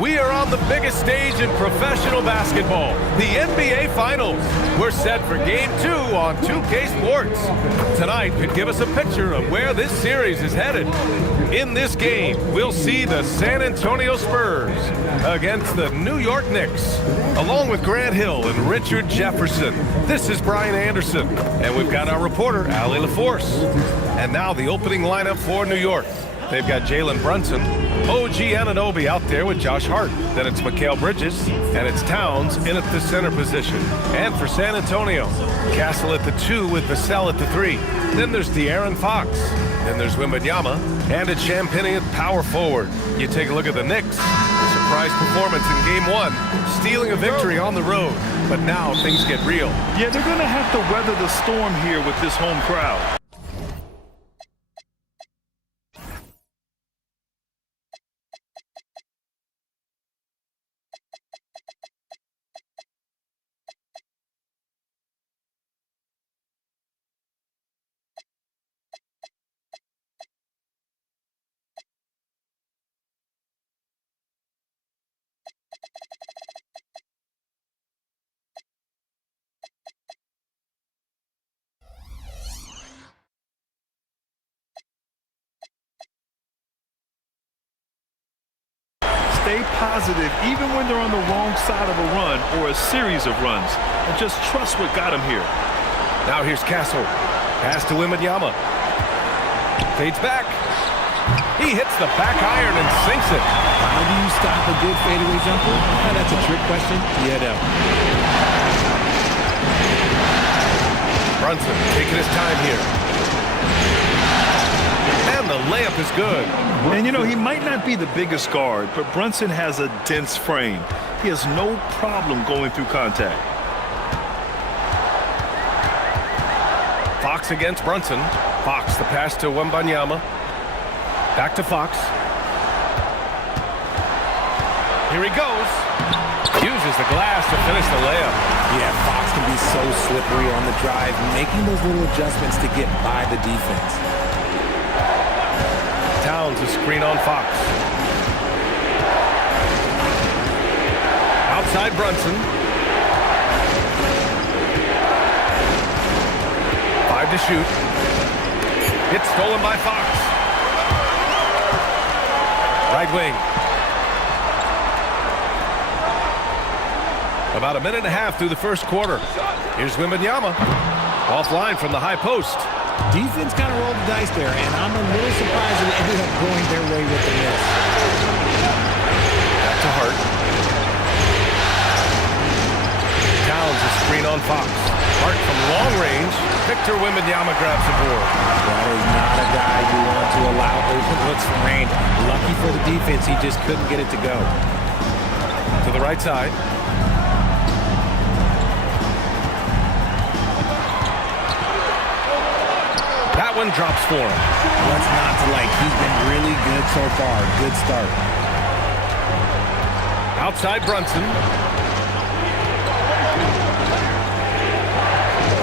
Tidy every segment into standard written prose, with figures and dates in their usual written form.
We are on the biggest stage in professional basketball, the NBA Finals. We're set for Game 2 on 2K Sports. Tonight could give us a picture of where this series is headed. In this game, we'll see the San Antonio Spurs against the New York Knicks, along with Grant Hill and Richard Jefferson. This is Brian Anderson, and we've got our reporter, Allie LaForce. And now the opening lineup for New York. They've got Jalen Brunson, OG Anunoby out there with Josh Hart. Then it's Mikal Bridges, and it's Towns in at the center position. And for San Antonio, Castle at the 2 with Vassell at the 3. Then there's De'Aaron Fox. Then there's Wembanyama, and it's Champagnie at power forward. You take a look at the Knicks. Surprise performance in Game 1, stealing a victory on the road. But now things get real. Yeah, they're going to have to weather the storm here with this home crowd. Stay positive even when they're on the wrong side of a run or a series of runs, and just trust what got them here. Now here's Castle. Pass to Wembanyama. Fades back. He hits the back iron and sinks it. How do you stop a good fadeaway jumper? That's a trick question. Yeah, no. Brunson taking his time here. And the layup is good. And, you know, he might not be the biggest guard, but Brunson has a dense frame. He has no problem going through contact. Fox against Brunson. Fox, the pass to Wembanyama. Back to Fox. Here he goes. Uses the glass to finish the layup. Yeah, Fox can be so slippery on the drive, making those little adjustments to get by the defense. Towns a screen on Fox. Outside Brunson. 5 to shoot. It's stolen by Fox. Right wing. About a minute and a half through the first quarter. Here's Wembanyama. Offline from the high post. Defense kind of rolled the dice there, and I'm a little surprised that it ended up going their way with the miss. Back to Hart. Towns a screen on Fox. Hart from long range. Victor Wembanyama grabs the board. That is not a guy you want to allow open looks from range. Lucky for the defense, he just couldn't get it to go. To the right side. That one drops for him. What's not to like? He's been really good so far. Good start. Outside Brunson.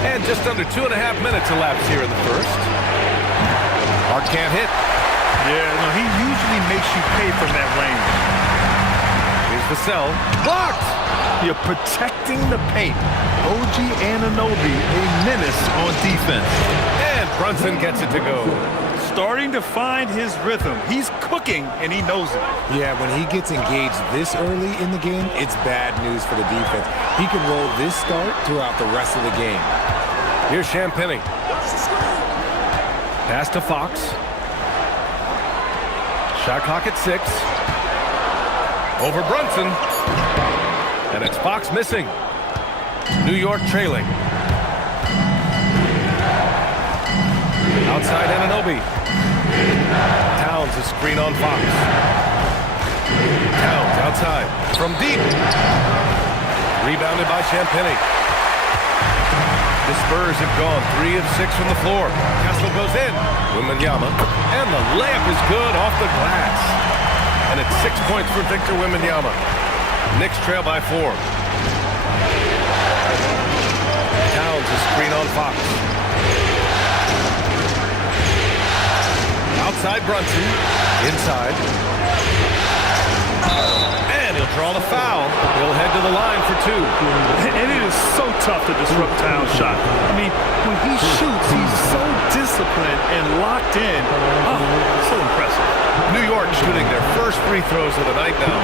And just under 2.5 minutes elapsed here in the first. Hart can't hit. Yeah, no, he usually makes you pay from that range. Here's Vassell. Blocked! You're protecting the paint. OG Anunoby, a menace on defense. And Brunson gets it to go. Starting to find his rhythm. He's cooking, and he knows it. Yeah, when he gets engaged this early in the game, it's bad news for the defense. He can roll this start throughout the rest of the game. Here's Champagnie. Pass to Fox. Shot clock at 6. Over Brunson. And it's Fox missing. New York trailing. Outside Anunoby. Towns a screen on Fox. Towns outside. From deep. Rebounded by Champagnie. The Spurs have gone 3 of 6 from the floor. Kessler goes in. Wembanyama. And the layup is good off the glass. And it's 6 points for Victor Wembanyama. Knicks trail by 4. Towns a screen on Fox. Outside Brunson. Inside. And He'll draw the foul. He'll head to the line for 2. And it is so tough to disrupt Towns' shot. I mean, when he shoots, he's so disciplined and locked in. Oh, so impressive. New York shooting their first free throws of the night now.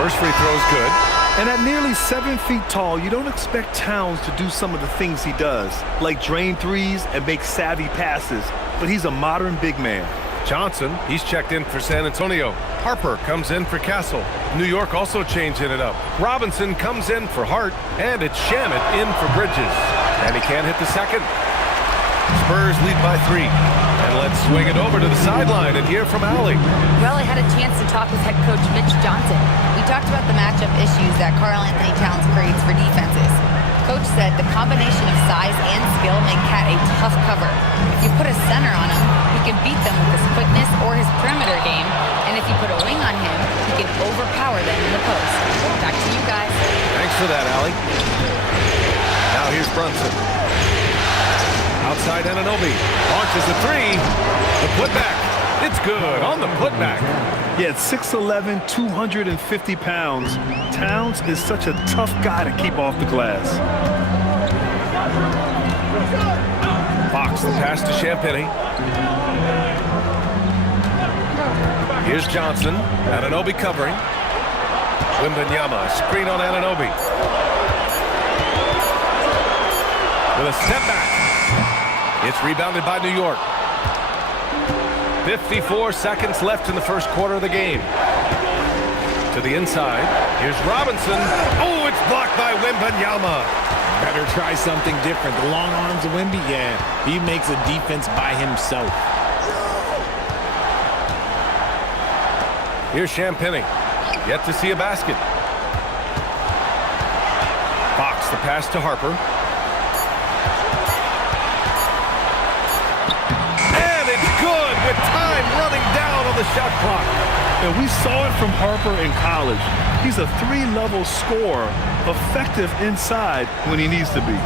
First free throw is good. And at nearly 7 feet tall, you don't expect Towns to do some of the things he does, like drain threes and make savvy passes. But he's a modern big man. Johnson, he's checked in for San Antonio. Harper comes in for Castle. New York also changing it up. Robinson comes in for Hart, and it's Shamet in for Bridges. And he can't hit the second. Spurs lead by 3. And let's swing it over to the sideline and hear from Allie. Well, I had a chance to talk with head coach Mitch Johnson. We talked about the matchup issues that Karl Anthony Towns creates for defenses. Coach said the combination of size and skill make Cat a tough cover. If you put a center on him, he can beat them with his quickness or his perimeter game. And if you put a wing on him, he can overpower them in the post. Back to you guys. Thanks for that, Allie. Now here's Brunson. Outside Anunoby. Launches the 3. The putback. It's good on the putback. Yeah, at 6'11", 250 pounds, Towns is such a tough guy to keep off the glass. Fox, the pass to Champagny. Here's Johnson. Anunoby covering. Wembanyama, screen on Anunoby. With a step back. It's rebounded by New York. 54 seconds left in the first quarter of the game. To the inside. Here's Robinson. Oh, it's blocked by Wembanyama. Better try something different. The long arms of Wemby, yeah, he makes a defense by himself. Here's Champagny. Yet to see a basket. Fox, the pass to Harper. With time running down on the shot clock. And we saw it from Harper in college. He's a 3-level scorer, effective inside when he needs to be.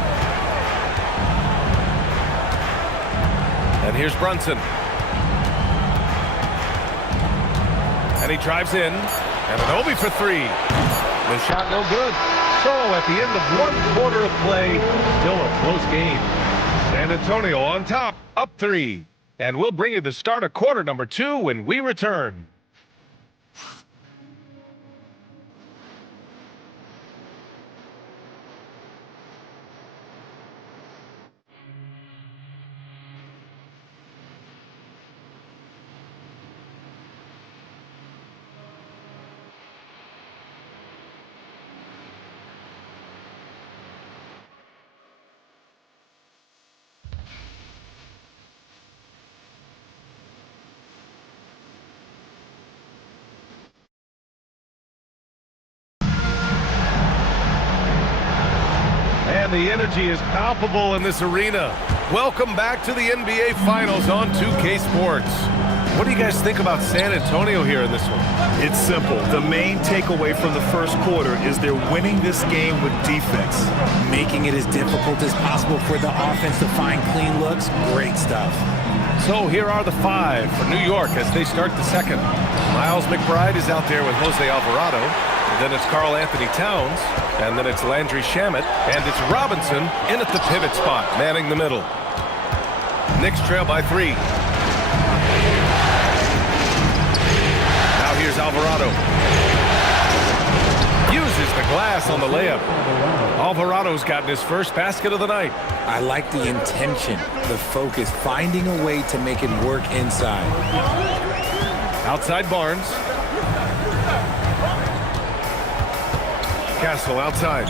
And here's Brunson. And he drives in. And Anunoby for 3. The shot no good. So at the end of 1 quarter of play, still a close game. San Antonio on top, up 3. And we'll bring you the start of quarter number 2 when we return. And the energy is palpable in this arena. Welcome back to the NBA Finals on 2K Sports. What do you guys think about San Antonio here in this one? It's simple. The main takeaway from the first quarter is they're winning this game with defense. Making it as difficult as possible for the offense to find clean looks. Great stuff. So here are the 5 for New York as they start the second. Miles McBride is out there with Jose Alvarado. Then it's Karl Anthony Towns. And then it's Landry Shamet. And it's Robinson in at the pivot spot, manning the middle. Knicks trail by 3. Now here's Alvarado. Uses the glass on the layup. Alvarado's gotten his first basket of the night. I like the intention, the focus, finding a way to make it work inside. Outside Barnes. Castle outside.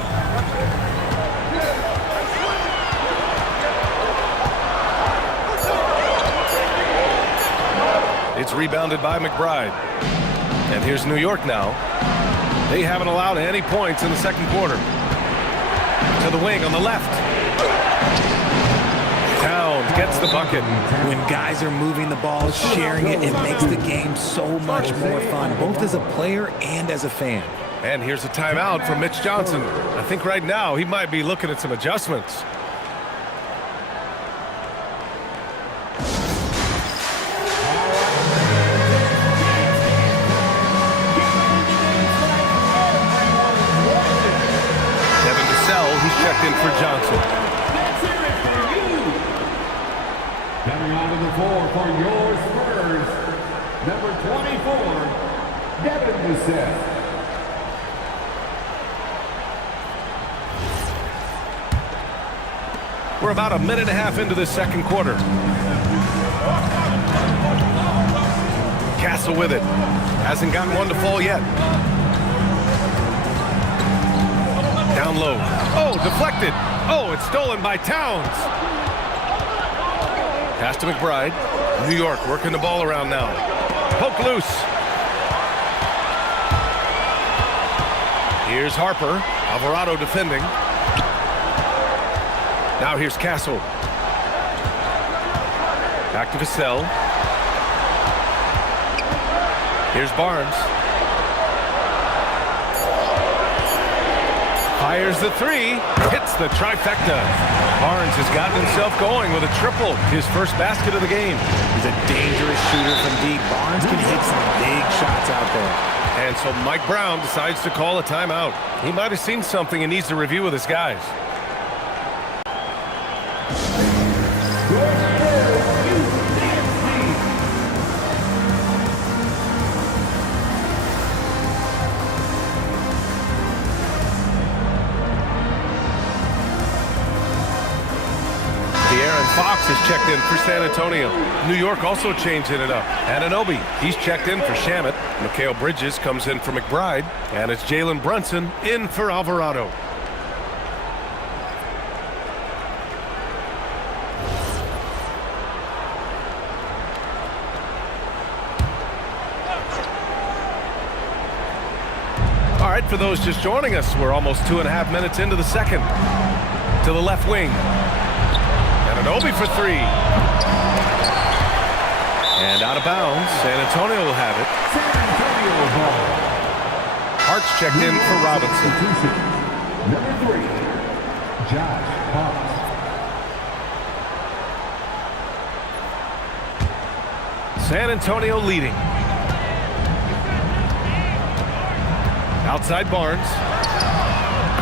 It's rebounded by McBride. And here's New York now. They haven't allowed any points in the second quarter. To the wing on the left. Towns gets the bucket. When guys are moving the ball, sharing it, it makes the game so much more fun, both as a player and as a fan. And here's a timeout from Mitch Johnson. I think right now he might be looking at some adjustments. He's checked in for Johnson. Coming onto the floor for your Spurs, number 24, Devin Vassell. We're about a minute and a half into the second quarter. Castle with it. Hasn't gotten one to fall yet. Down low. Oh, deflected. Oh, it's stolen by Towns. Pass to McBride. New York working the ball around now. Poke loose. Here's Harper. Alvarado defending. Now here's Castle. Back to Vassell. Here's Barnes. Fires the three, hits the trifecta. Barnes has gotten himself going with a triple, his first basket of the game. He's a dangerous shooter from deep. Barnes can hit some big shots out there. And so Mike Brown decides to call a timeout. He might have seen something and needs to review with his guys. Fox has checked in for San Antonio. New York also changing it up. Anunoby, he's checked in for Shamet. Mikal Bridges comes in for McBride. And it's Jalen Brunson in for Alvarado. All right, for those just joining us, we're almost 2.5 minutes into the second. To the left wing. Anunoby for three. And out of bounds. San Antonio will have it. Hart's checked in for Robinson. Number 3, Josh Hart. San Antonio leading. Outside Barnes.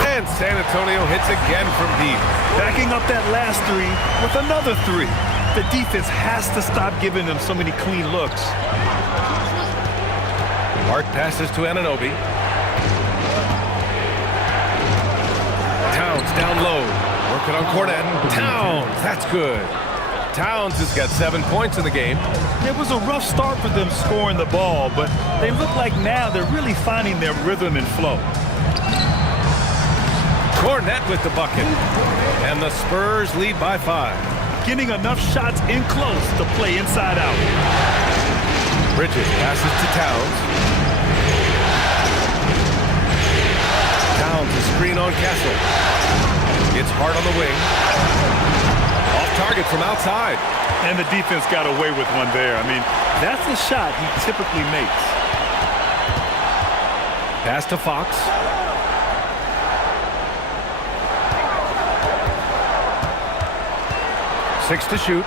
And San Antonio hits again from deep. Backing up that last three with another three. The defense has to stop giving them so many clean looks. Hart passes to Anunoby. Towns down low. Working on Cornette. Towns, that's good. Towns has got 7 points in the game. It was a rough start for them scoring the ball, but they look like now they're really finding their rhythm and flow. Cornette with the bucket. And the Spurs lead by 5. Getting enough shots in close to play inside out. Bridges passes to Towns. Towns, a screen on Castle. It's Hart on the wing. Off target from outside. And the defense got away with one there. I mean, that's the shot he typically makes. Pass to Fox. Six to shoot.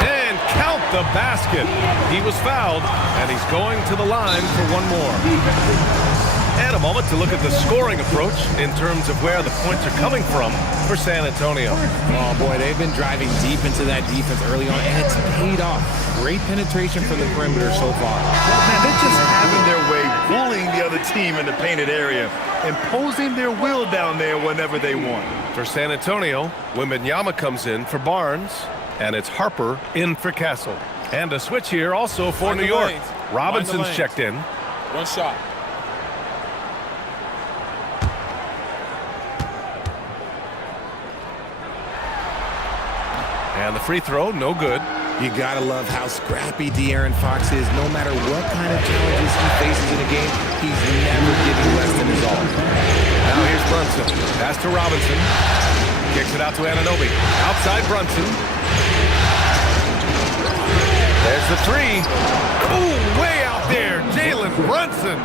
And count the basket. He was fouled, and he's going to the line for one more. And a moment to look at the scoring approach in terms of where the points are coming from for San Antonio. Oh, boy, they've been driving deep into that defense early on, and it's paid off. Great penetration from the perimeter so far. Man, they're just having their way, bullying the other team in the painted area, imposing their will down there whenever they want. For San Antonio, Wembanyama comes in for Barnes, and it's Harper in for Castle. And a switch here also for New York. Robinson's checked in. One shot. And the free throw, no good. You gotta love how scrappy De'Aaron Fox is. No matter what kind of challenges he faces in a game, he's never giving less than his all. Now here's Brunson. Pass to Robinson. Kicks it out to Anunoby. Outside Brunson. There's the a three. Ooh, way out there, Jalen Brunson.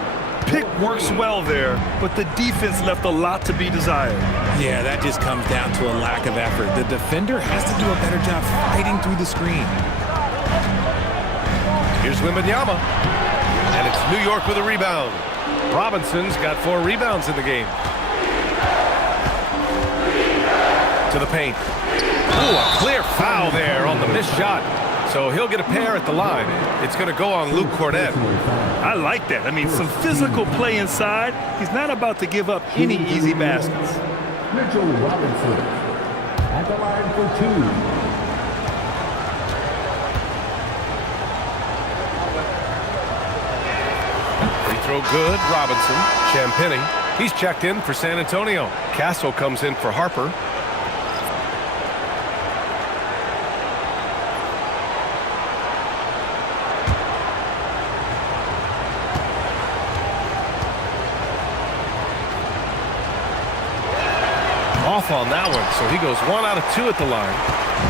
Pick works well there, but the defense left a lot to be desired. Yeah, that just comes down to a lack of effort. The defender has to do a better job fighting through the screen. Here's Wembanyama. And it's New York with a rebound. Robinson's got 4 rebounds in the game. To the paint. Ooh, a clear foul there on the missed shot. So he'll get a pair at the line. It's going to go on Luke Cornett. I like that. I mean, some physical play inside. He's not about to give up any easy baskets. Mitchell Robinson at the line for 2. Free throw good, Robinson. Champagnie, he's checked in for San Antonio. Castle comes in for Harper. Off on that one, so he goes 1 out of 2 at the line.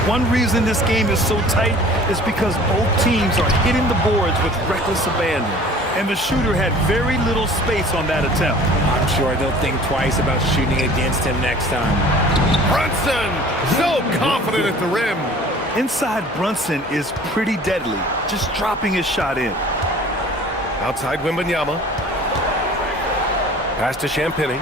One reason this game is so tight is because both teams are hitting the boards with reckless abandon, and the shooter had very little space on that attempt. I'm sure they'll think twice about shooting against him next time. Brunson, so confident at the rim. Inside Brunson is pretty deadly, just dropping his shot in. Outside Wembanyama. Pass to Champagnie.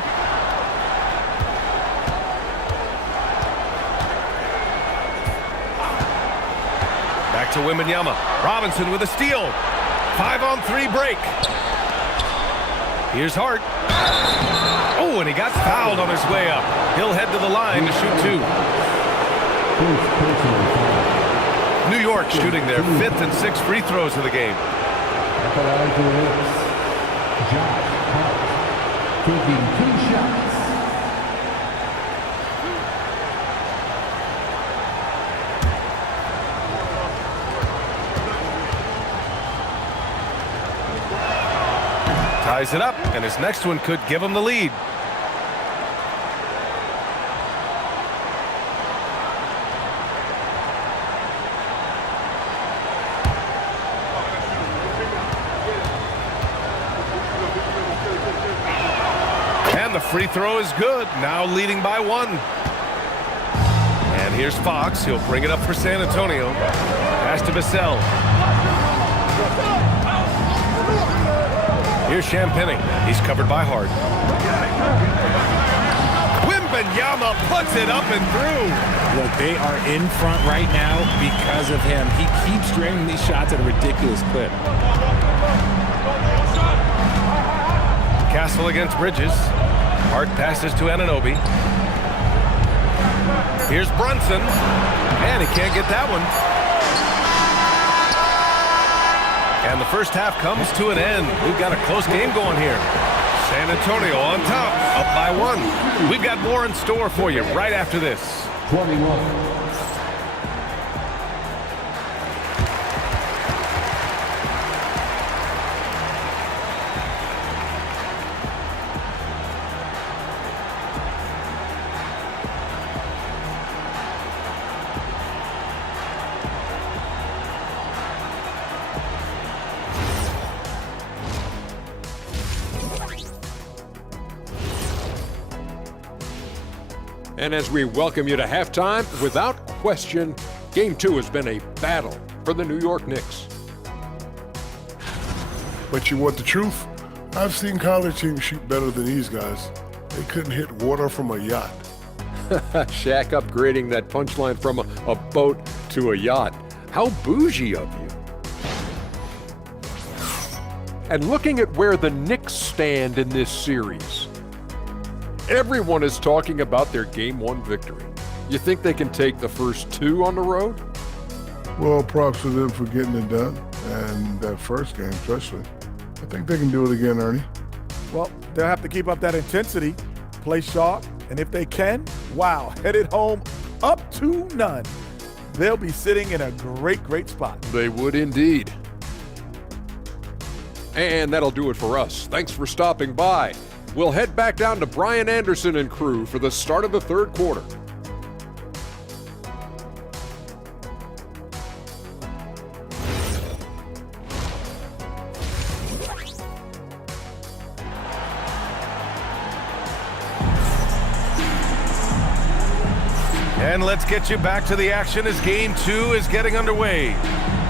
Back to Wembanyama. Robinson with a steal. 5-on-3 break. Here's Hart. Oh, and he got fouled on his way up. He'll head to the line to shoot 2. New York shooting their 5th and 6th free throws of the game. At the line for Josh Hart, taking 2 shots. Ties it up, and his next one could give him the lead. And the free throw is good, now leading by 1. And here's Fox. He'll bring it up for San Antonio. Pass to Vassell. Here's Champagnie. He's covered by Hart. Wembanyama puts it up and through. Look, they are in front right now because of him. He keeps draining these shots at a ridiculous clip. Castle against Bridges. Hart passes to Anunoby. Here's Brunson. And he can't get that one. And the first half comes to an end. We've got a close game going here. San Antonio on top, up by 1. We've got more in store for you right after this. 21. And as we welcome you to halftime, without question, Game 2 has been a battle for the New York Knicks. But you want the truth? I've seen college teams shoot better than these guys. They couldn't hit water from a yacht. Shaq upgrading that punchline from a boat to a yacht. How bougie of you. And looking at where the Knicks stand in this series, everyone is talking about their Game 1 victory. You think they can take the first 2 on the road? Well, props to them for getting it done, and that first game especially. I think they can do it again, Ernie. Well, they'll have to keep up that intensity, play sharp, and if they can, wow, headed home up 2-0. They'll be sitting in a great spot. They would indeed. And that'll do it for us. Thanks for stopping by. We'll head back down to Brian Anderson and crew for the start of the third quarter. And let's get you back to the action as Game 2 is getting underway.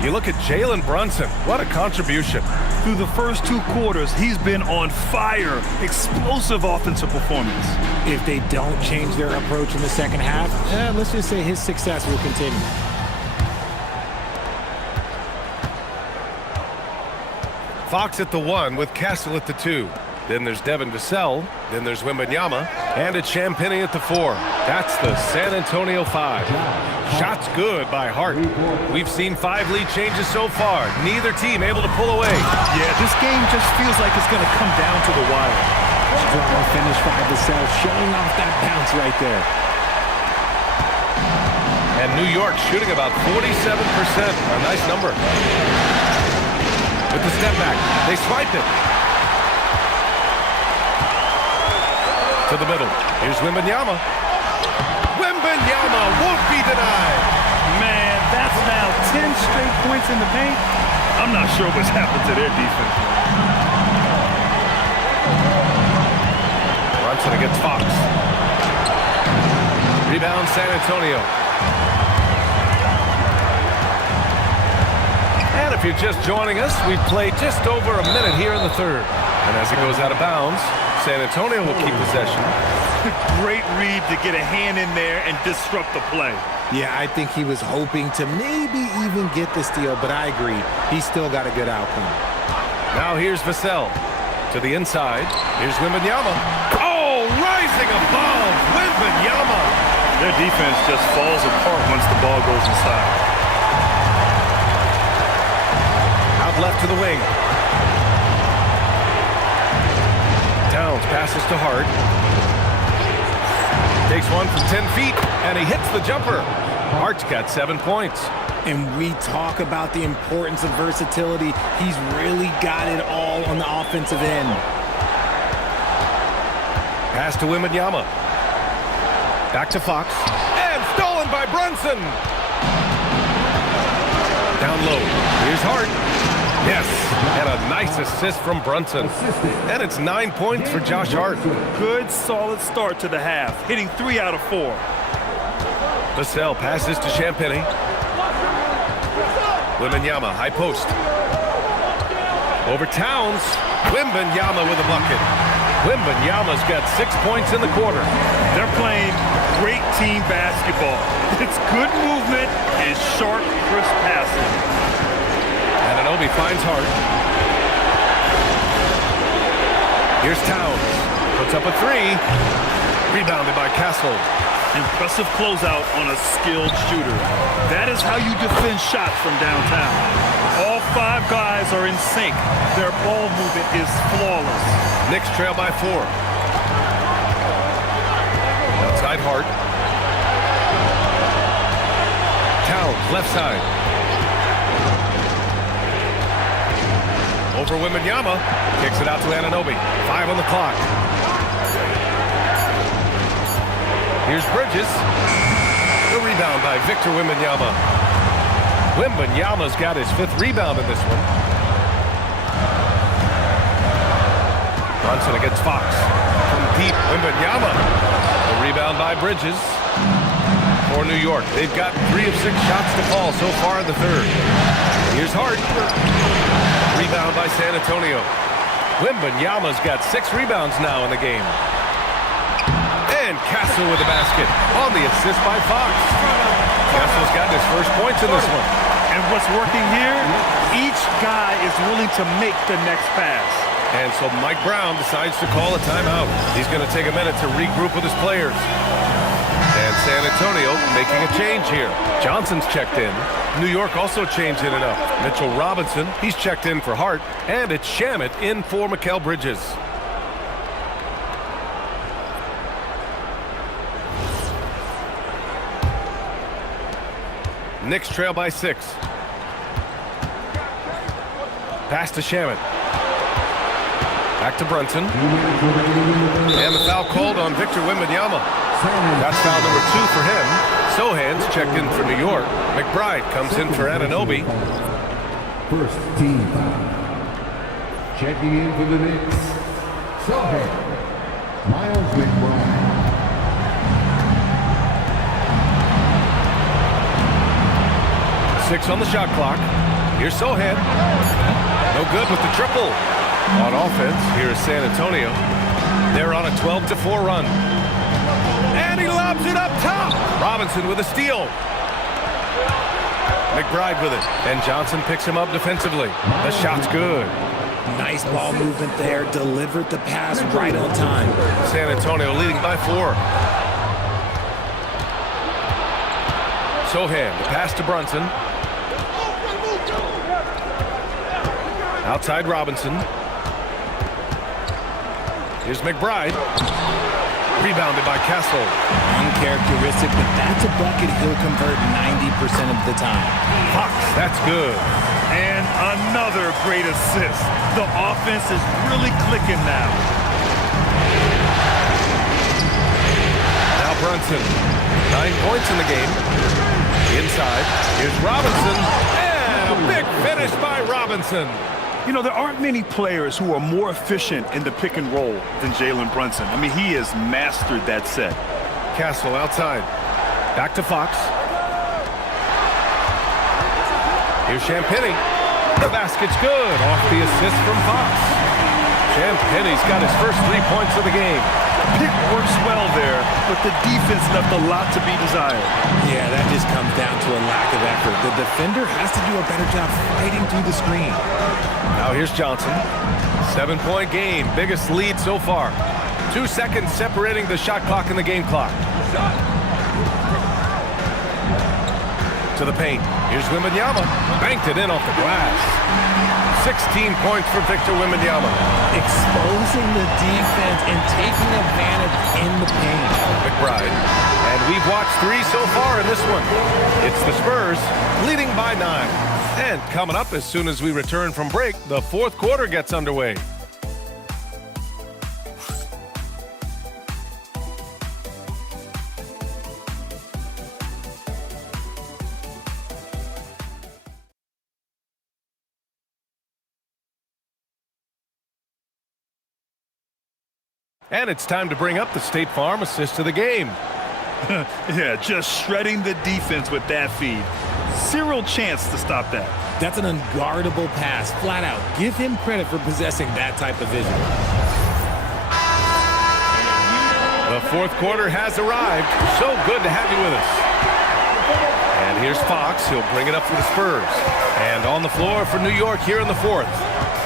You look at Jalen Brunson. What a contribution. Through the first 2 quarters, he's been on fire. Explosive offensive performance. If they don't change their approach in the second half, let's just say his success will continue. Fox at the 1 with Castle at the 2. Then there's Devin Vassell. Then there's Wembanyama. And it's Champagnie at the 4. That's the San Antonio 5. Shots good by Hart. We've seen 5 lead changes so far. Neither team able to pull away. Yeah, this game just feels like it's going to come down to the wire. Strong finish by Vassell, showing off that bounce right there. And New York shooting about 47%. A nice number. With the step back, they swipe it. To the middle. Here's Wembanyama. Wembanyama won't be denied. Man, that's now 10 straight points in the paint. I'm not sure what's happened to their defense. Brunson against Fox. Rebound San Antonio. And if you're just joining us, we've played just over a minute here in the third. And as it goes out of bounds, San Antonio will keep possession. Great read to get a hand in there and disrupt the play. Yeah, I think he was hoping to maybe even get the steal, but I agree. He's still got a good outcome. Now here's Vassell. To the inside. Here's Wembanyama. Oh, rising above Wembanyama. Their defense just falls apart once the ball goes inside. Out left to the wing. Towns passes to Hart. Takes one from 10 feet, and he hits the jumper. Hart's got 7 points. And we talk about the importance of versatility. He's really got it all on the offensive end. Pass to Wembanyama. Back to Fox. And stolen by Brunson. Down low. Here's Hart. Yes, and a nice assist from Brunson. And it's 9 points for Josh Hart. Good, solid start to the half, hitting 3 out of 4. Vassell passes to Champagnie. Wembanyama, high post. Over Towns. Wembanyama with a bucket. Wembanyama's got 6 points in the quarter. They're playing great team basketball. It's good movement and sharp, crisp passing. Anunoby finds Hart. Here's Towns. Puts up a 3. Rebounded by Castle. Impressive closeout on a skilled shooter. That is how you defend shots from downtown. All 5 guys are in sync. Their ball movement is flawless. Knicks trail by 4. Outside Hart. Towns, left side. Over Wembanyama. Kicks it out to Anunoby. 5 on the clock. Here's Bridges. The rebound by Victor Wembanyama. Wembanyama's got his 5th rebound in this one. Brunson against Fox. From deep, Wembanyama. The rebound by Bridges. For New York, they've got 3 of 6 shots to fall so far in the third. Here's Hart. Rebound by San Antonio. Wembanyama's got 6 rebounds now in the game. And Castle with the basket on the assist by Fox. Castle's got his first points in this one. And what's working here, each guy is willing to make the next pass. And so Mike Brown decides to call a timeout. He's going to take a minute to regroup with his players. And San Antonio making a change here. Johnson's checked in. New York also changed in and up. Mitchell Robinson, he's checked in for Hart. And it's Shamet in for Mikal Bridges. Knicks trail by 6. Pass to Shamet. Back to Brunson. And the foul called on Victor Wembanyama. That's foul number 2 for him. Sohan's checked in for New York. McBride comes in for Anunoby. First team foul. Checking in for the Knicks. Sohan. Miles McBride. 6 on the shot clock. Here's Sohan. No good with the triple. On offense, here is San Antonio. They're on a 12-4 run. And he lobs it up top. Robinson with a steal. McBride with it. And Johnson picks him up defensively. The shot's good. Nice ball movement there. Delivered the pass right on time. San Antonio leading by 4. Sohan, the pass to Brunson. Outside Robinson. Here's McBride. Rebounded by Castle. Uncharacteristic, but that's a bucket he'll convert 90% of the time. Fox, that's good. And another great assist. The offense is really clicking now. Now Brunson. 9 points in the game. Inside. Here's Robinson. And a big finish by Robinson. You know, there aren't many players who are more efficient in the pick and roll than Jalen Brunson. I mean, he has mastered that set. Castle outside. Back to Fox. Here's Champagny. The basket's good. Off the assist from Fox. Champagny's got his first 3 points of the game. Pick works well there, but the defense left a lot to be desired. Yeah, that just comes down to a lack of effort. The defender has to do a better job fighting through the screen. Now here's Johnson. 7-point game. Biggest lead so far. 2 seconds separating the shot clock and the game clock. To the paint. Here's Wembanyama. Banked it in off the glass. 16 points for Victor Wembanyama. Exposing the defense and taking advantage in the paint. McBride. And we've watched 3 so far in this one. It's the Spurs leading by 9. And coming up as soon as we return from break, the 4th quarter gets underway. And it's time to bring up the State Farm assist of the game. Yeah, just shredding the defense with that feed. Zero chance to stop that. That's an unguardable pass, flat out. Give him credit for possessing that type of vision. The 4th quarter has arrived. So good to have you with us. And here's Fox. He'll bring it up for the Spurs. And on the floor for New York here in the 4th.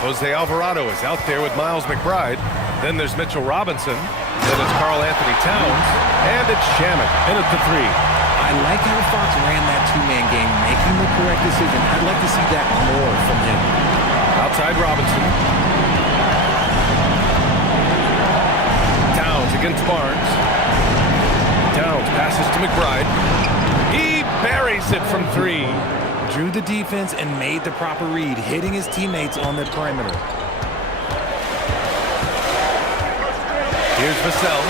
Jose Alvarado is out there with Miles McBride. Then there's Mitchell Robinson. Then it's Karl Anthony Towns. And it's Shaman in at the 3. I like how Fox ran that 2-man game, making the correct decision. I'd like to see that more from him. Outside Robinson. Towns against Barnes. Towns passes to McBride. He buries it from 3. Drew the defense and made the proper read, hitting his teammates on the perimeter. Here's Vassell.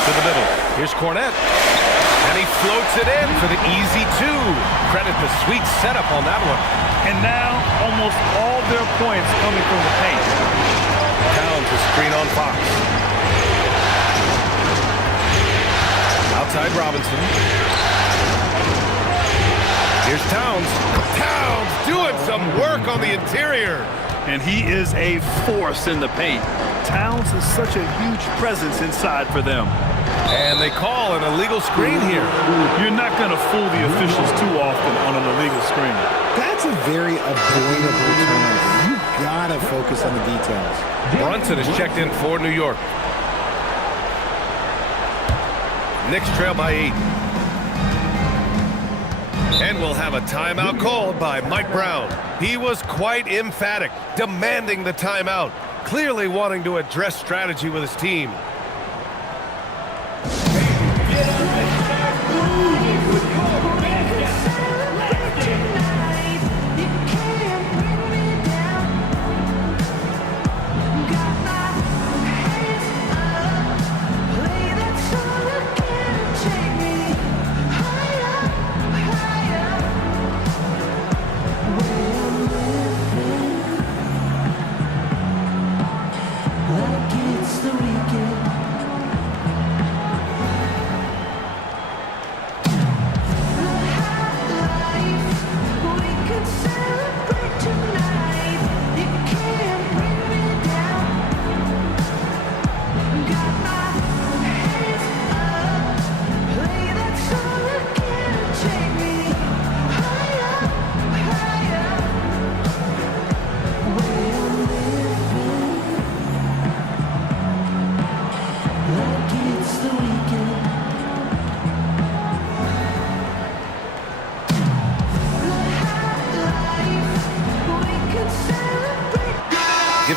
To the middle. Here's Cornette. And he floats it in for the easy 2. Credit the sweet setup on that one. And now, almost all their points coming from the paint. Towns a screen on Fox. Outside Robinson. Here's Towns. Towns doing some work on the interior. And he is a force in the paint. Towns is such a huge presence inside for them. And they call an illegal screen here. You're not going to fool the officials too often on an illegal screen. That's a very avoidable turnover. You gotta focus on the details. Brunson is checked in for New York. Knicks trail by 8. And we'll have a timeout called by Mike Brown. He was quite emphatic, demanding the timeout, clearly wanting to address strategy with his team. Like it's the weekend.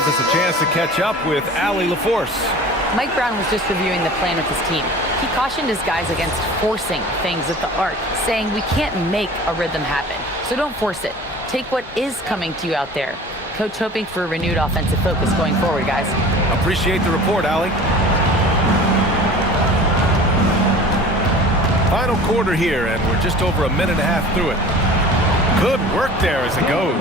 gives us a chance to catch up with Allie LaForce. Mike Brown was just reviewing the plan with his team. He cautioned his guys against forcing things at the arc, saying we can't make a rhythm happen, so don't force it. Take what is coming to you out there. Coach hoping for a renewed offensive focus going forward, guys. Appreciate the report, Allie. Final quarter here, and we're just over a minute and a half through it. Good work there as it goes.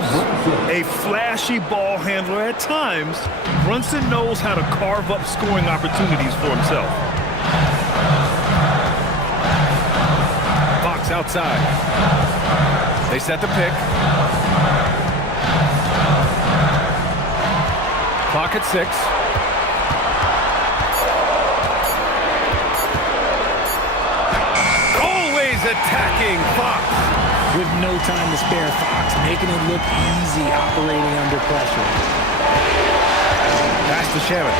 A flashy ball handler at times, Brunson knows how to carve up scoring opportunities for himself. Fox outside. They set the pick. Clock at 6. Always attacking Fox. With no time to spare, Fox making it look easy operating under pressure. Pass to Shaman.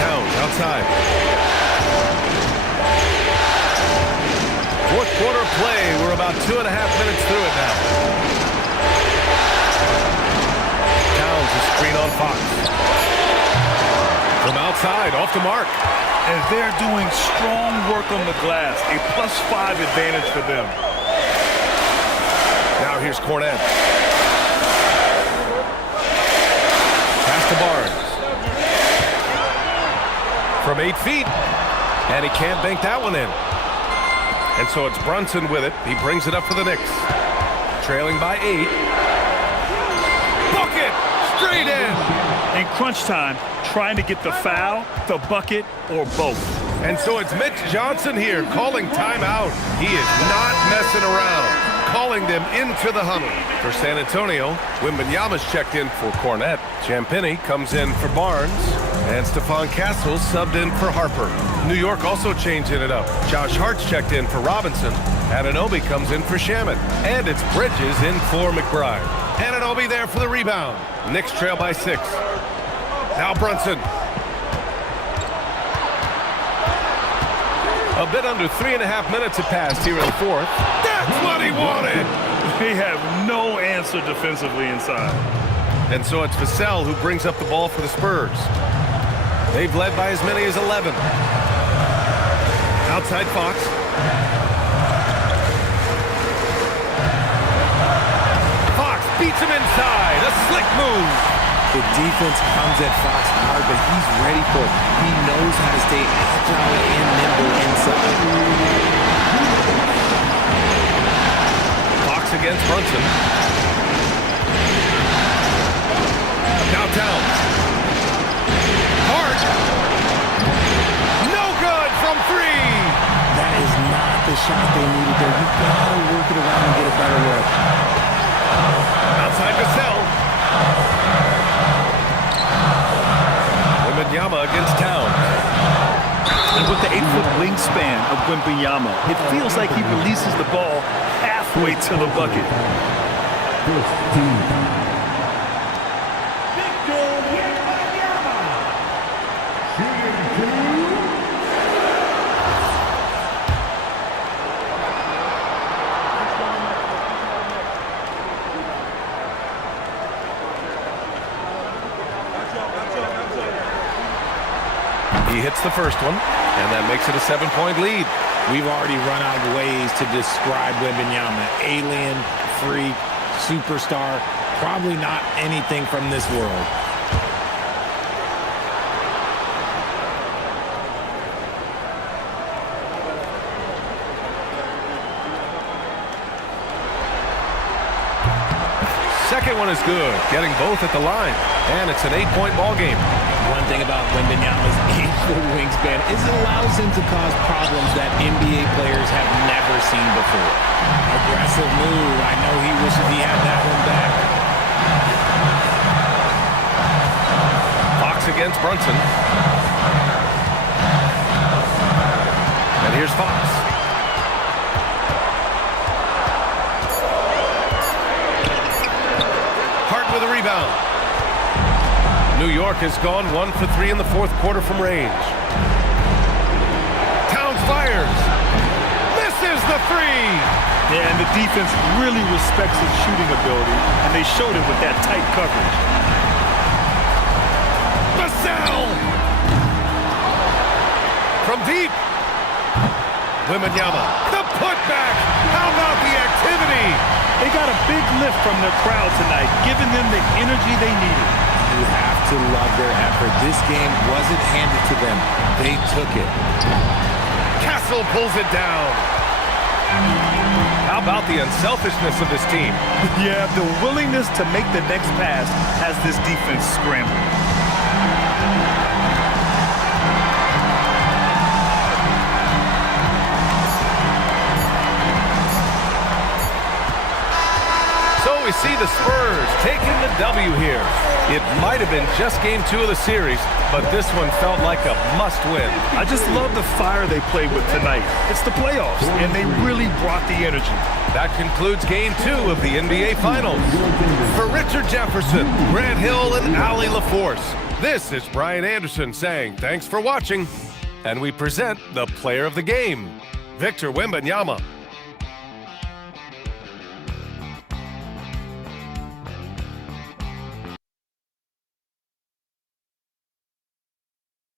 Towns outside. Fourth quarter play. We're about 2.5 minutes through it now. Towns a screen on Fox. From outside, off the mark. And they're doing strong work on the glass. A +5 advantage for them. Now here's Cornette. Pass to Barnes. From 8 feet. And he can't bank that one in. And so it's Brunson with it. He brings it up for the Knicks. Trailing by 8. Bucket! Straight in! In crunch time, trying to get the foul, the bucket, or both. And so it's Mitch Johnson here calling timeout. He is not messing around. Calling them into the huddle. For San Antonio, Wembanyama's checked in for Cornette. Champagnie comes in for Barnes. And Stephon Castle subbed in for Harper. New York also changing it up. Josh Hart's checked in for Robinson. Anunoby comes in for Shaman. And it's Bridges in for McBride. Anunoby there for the rebound. Knicks trail by 6. Now Brunson. A bit under 3.5 minutes have passed here in the fourth. That's what he wanted! They have no answer defensively inside. And so it's Vassell who brings up the ball for the Spurs. They've led by as many as 11. Outside Fox. Fox beats him inside. A slick move. The defense comes at Fox hard, but he's ready for it. He knows how to stay agile and nimble inside. Fox against Brunson. Now Towns. Hart. No good from 3. That is not the shot they needed there. You gotta work it around and get a better look. Outside Vassell. Wembanyama against Towns. And with the 8-foot wingspan of Wembanyama, it feels like he releases the ball halfway to the bucket. He hits the first one, and that makes it a 7-point lead. We've already run out of ways to describe Wembanyama. Alien, freak, superstar, probably not anything from this world. Second one is good, getting both at the line, and it's an 8-point ball game. One thing about Wembanyama's 8-foot wingspan is it allows him to cause problems that NBA players have never seen before. Aggressive move. I know he wishes he had that one back. Fox against Brunson. And here's Fox. Hart with a rebound. New York has gone 1 for 3 in the fourth quarter from range. Towns fires. Misses the 3. Yeah, and the defense really respects his shooting ability, and they showed it with that tight coverage. Vassell! From deep. Wembanyama, the putback. How about the activity? They got a big lift from their crowd tonight, giving them the energy they needed. You have to love their effort. This game wasn't handed to them. They took it. Castle pulls it down. How about the unselfishness of this team? Yeah, the willingness to make the next pass has this defense scrambling. So we see the Spurs taking the W here. It might have been just game 2 of the series, but this one felt like a must-win. I just love the fire they played with tonight. It's the playoffs, and they really brought the energy. That concludes game 2 of the NBA Finals. For Richard Jefferson, Grant Hill, and Allie LaForce, this is Brian Anderson saying thanks for watching, and we present the player of the game, Victor Wembanyama.